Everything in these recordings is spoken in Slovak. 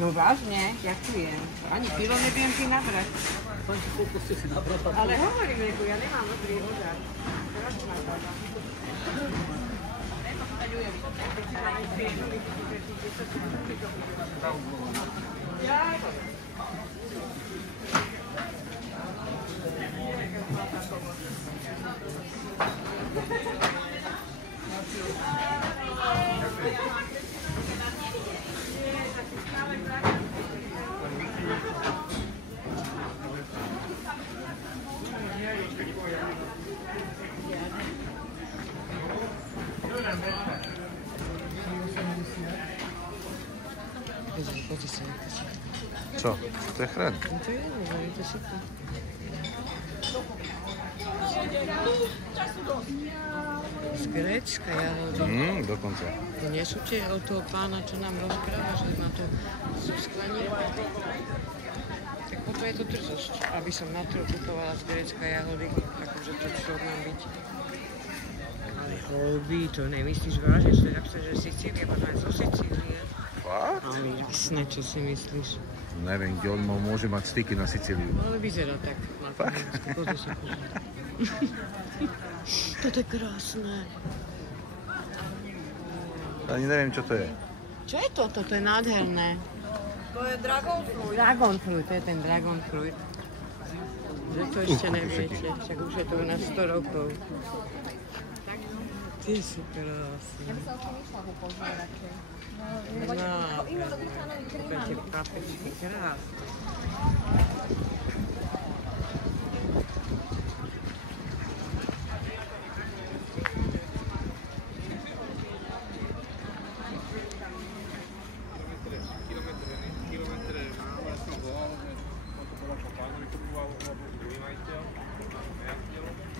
No vážne, ďakujem. Ani kilo nebudem ti nabrať. Ale hovorím, lebo ja nemám dobrý rozhľad. Co? To je chren. To je, je to super. Z Grécka jahody. Dokonca. To nie sú tie od toho pána, čo nám rozpráva, že má to sklanie. Tak potom je to drzosť, aby som na to kupovala z Grécka jahody, akože to čo mám byť. Ale holby, to nemyslíš vážne, že tak sa, že Sicília, potom aj zo Sicílie. Fakt? Ale jasné, čo si myslíš? Neviem, kde on môže mať styky na Sicíliu. Ale vyzerá tak. Pozri sa, pozri. Toto je krásne. Ani neviem, čo to je. Čo je toto? To je nádherné. To je dragon fruit. Dragon fruit, to je ten dragon fruit. Že to ešte neviete, však už je to u nás 100 rokov. Ty sú krásne. Ja by som o tom išla ho pozrieť radšej. To tie papričky, krásne.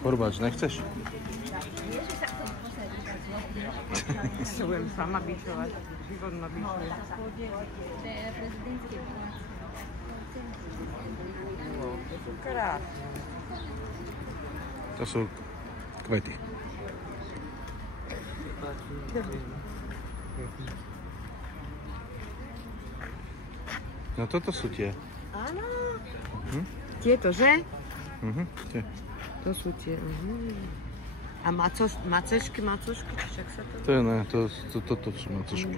Korbáč, nechceš? Čo budem sama bičovať, život ma bičuje. To je prezidentský plác. To sú krásne. To sú kvety. No toto sú tie. Áno. Tieto, že? Tie. To sú tie. A macešky, však sa to... To je ne, toto sú macošky.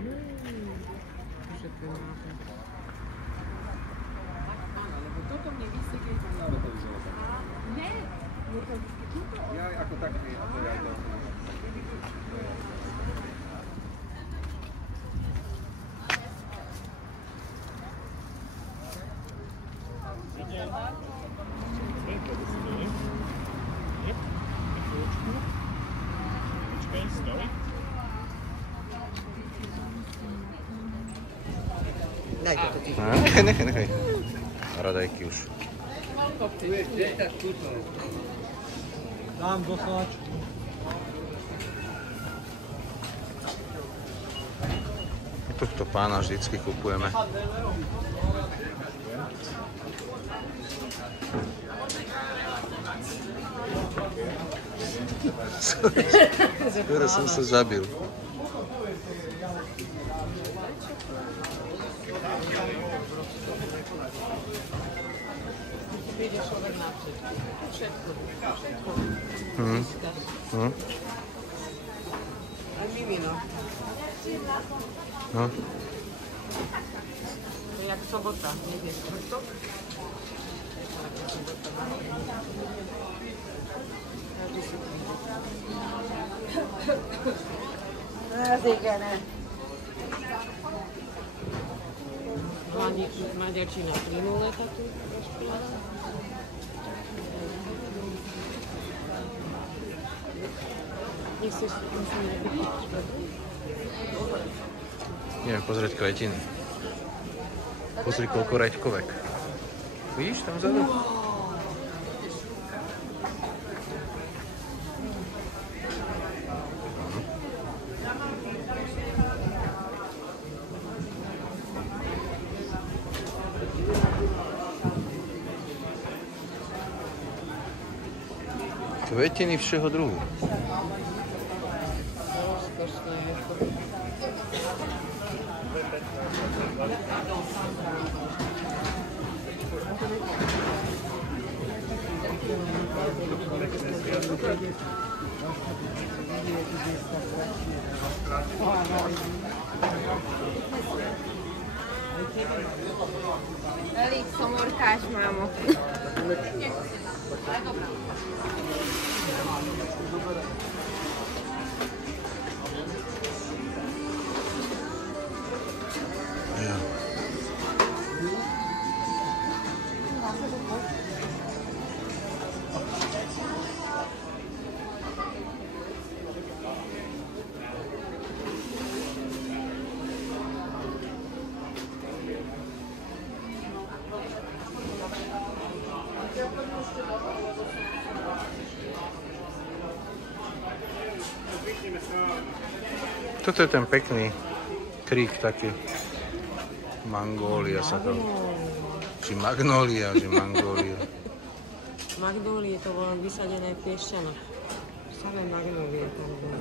Toto mne vysekej, to na to vzalo. Nie, je to vždy túto. Ja ako taký, a to ja to... Daj to ty. Nechaj. Radajky už. Dám doslač. Tohto pána vždycky kupujeme. Skoro som sa zabil. A mimino. No. To je jak sobota, nie čtvrtok. Maďarčina plynule takú rozpráva. Nechceš musím nekúpiť? Ideme pozrieť kvetiny. Pozri, koľko reďkovek. Vidíš tam vzadu? Kvetiny všeho druhu. Elég szomorkás máma. Ja. Toto je ten pekný krík taký. Mangólia sa to... Či magnólia, či mangólia. Magnólie to volám vysadené v piešťanoch. Samé magnólie tam boli.